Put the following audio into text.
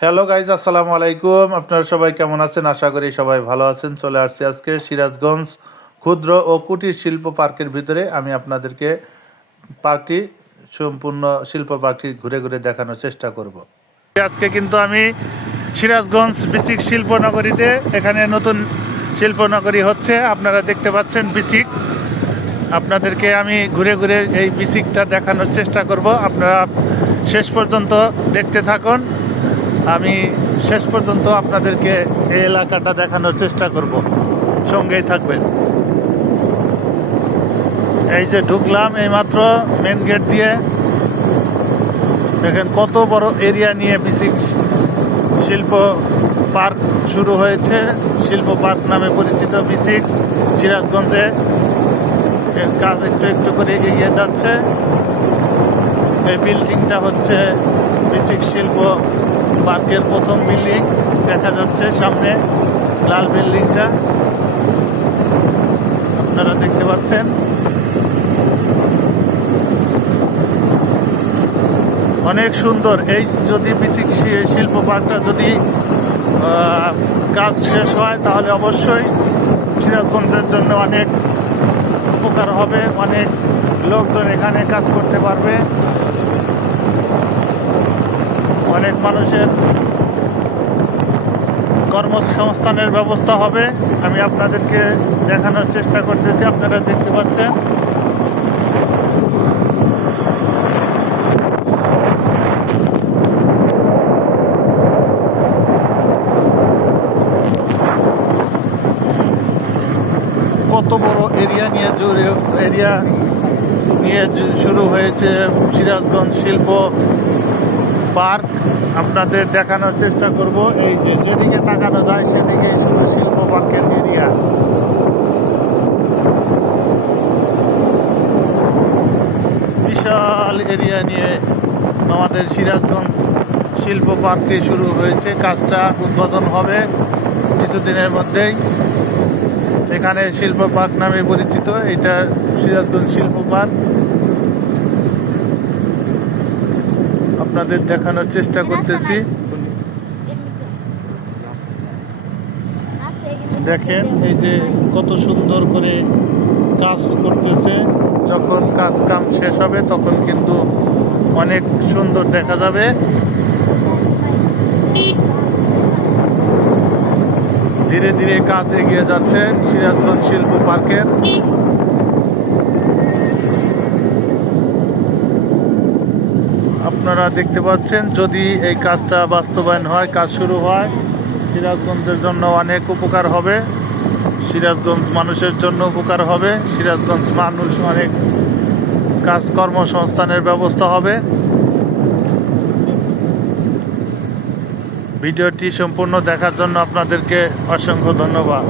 Hello guys আসসালামু আলাইকুম আপনারা সবাই কেমন আছেন? আশা করি সবাই ভালো আছেন। চলে আসছি আজকে সিরাজগঞ্জ ক্ষুদ্র ও কুটির শিল্প পার্কের ভিতরে। আমি আপনাদেরকে পার্কটি সম্পূর্ণ শিল্প পার্কটি ঘুরে ঘুরে দেখানোর চেষ্টা করব। আজকে কিন্তু আমি সিরাজগঞ্জ বিসিক শিল্পনগরীতে এখানে নতুন শিল্পনগরী হচ্ছে। আপনারা দেখতে পাচ্ছেন বিসিক। আপনাদেরকে আমি ঘুরে ঘুরে এই বিসিকটা দেখানোর চেষ্টা করব। আপনারা শেষ পর্যন্ত দেখতে থাকুন। আমি শেষ পর্যন্ত আপনাদেরকে এই এলাকাটা দেখানোর চেষ্টা করব। সঙ্গেই থাকবেন। এই যে ঢুকলাম এইমাত্র মেন গেট দিয়ে। দেখেন কত বড় এরিয়া নিয়ে বিসিক শিল্প পার্ক শুরু হয়েছে। শিল্প পার্ক নামে পরিচিত বিসিক সিরাজগঞ্জে। এর কাজ একটু একটু করে এগিয়ে যাচ্ছে। এই বিল্ডিংটা হচ্ছে বিসিক শিল্প পার্কের প্রথম বিল্ডিং দেখা যাচ্ছে সামনে, লাল বিল্ডিংটা। আপনারা দেখতে পাচ্ছেন। অনেক সুন্দর। এই যদি বিসিক শিল্প পার্কটা যদি কাজ শেষ হয়, তাহলে অবশ্যই সিরাজগঞ্জের জন্য অনেক উপকার হবে। অনেক লোকজন এখানে কাজ করতে পারবে। অনেক মানুষের কর্মসংস্থানের ব্যবস্থা হবে। আমি আপনাদেরকে দেখানোর চেষ্টা করতেছি, আপনারা দেখতে পাচ্ছেন। কত বড় এরিয়া নিয়ে জুড়ে, এরিয়া নিয়ে শুরু হয়েছে সিরাজগঞ্জ শিল্প পার্ক আপনাদের দেখানোর চেষ্টা করব। এই যে যেদিকে তাকানো যায় সেদিকেই শুধু শিল্প পার্কের এরিয়া বিশাল এরিয়া নিয়ে আমাদের সিরাজগঞ্জ শিল্প পার্কটি শুরু হয়েছে। কাজটা উদ্বোধন হবে কিছুদিনের মধ্যেই। এখানে শিল্প পার্ক নামে পরিচিত। এটা সিরাজগঞ্জ শিল্প পার্ক। আপনাদের দেখানোর চেষ্টা করতেছি। দেখেন, এই যে কত সুন্দর করে কাজ করতেছে। যখন কাজ কাম শেষ হবে, তখন কিন্তু অনেক সুন্দর দেখা যাবে। ধীরে ধীরে কাজ এগিয়ে যাচ্ছে সিরাজগঞ্জ শিল্প পার্কের। আপনারা দেখতে পাচ্ছেন, যদি এই কাজটা বাস্তবায়ন হয়, কাজ শুরু হয়, সিরাজগঞ্জের জন্য অনেক উপকার হবে। সিরাজগঞ্জ মানুষের জন্য উপকার হবে। সিরাজগঞ্জ মানুষ অনেক কাজ কর্মসংস্থানের ব্যবস্থা হবে। ভিডিওটি সম্পূর্ণ দেখার জন্য আপনাদেরকে অসংখ্য ধন্যবাদ।